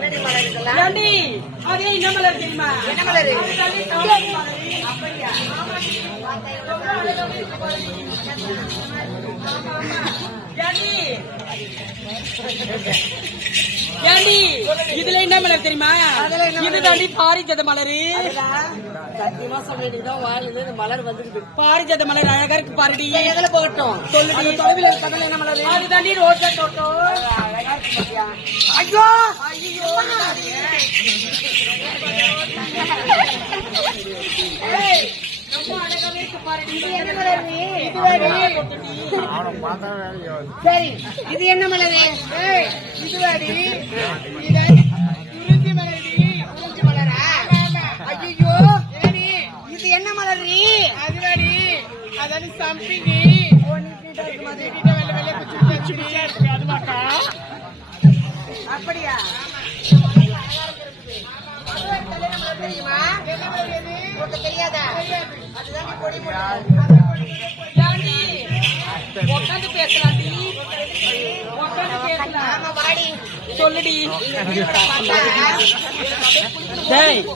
என்னடி அதே என்ன மலர் தெரியுமா? என்ன மலர்? ஏண்டி? இதுல என்ன மலர் தெரியுமா? மலர்? இதுதாண்டி பாரிஜத மலரு. சத்தியமா சொல்லிட்டுதான் வாயிலிருந்து இந்த மலர் வந்துருக்கு பாரிஜத மலர் அழகா இருக்கு பாருடி. எதுல போகட்டும்? சொல்லுடி. அது என்ன மலர்? அதுதாண்டி ரோஜா தோட்டம். அழகா இருக்கு ஐயோ இது என்ன மலர்? சரி இது என்ன மலர் இதுவாடி குறிஞ்சி மலர். குறிஞ்சி மலரா? ஐயோ இது என்ன மலர்? நீ அதுவாடி அதாவது சம்பிங்கி மாதிரி. வெள்ள வெள்ள குச்சி அதுவாக்கா அப்படியா? தெரியாதா? உட்காந்து பேசலாம் சொல்லுடி.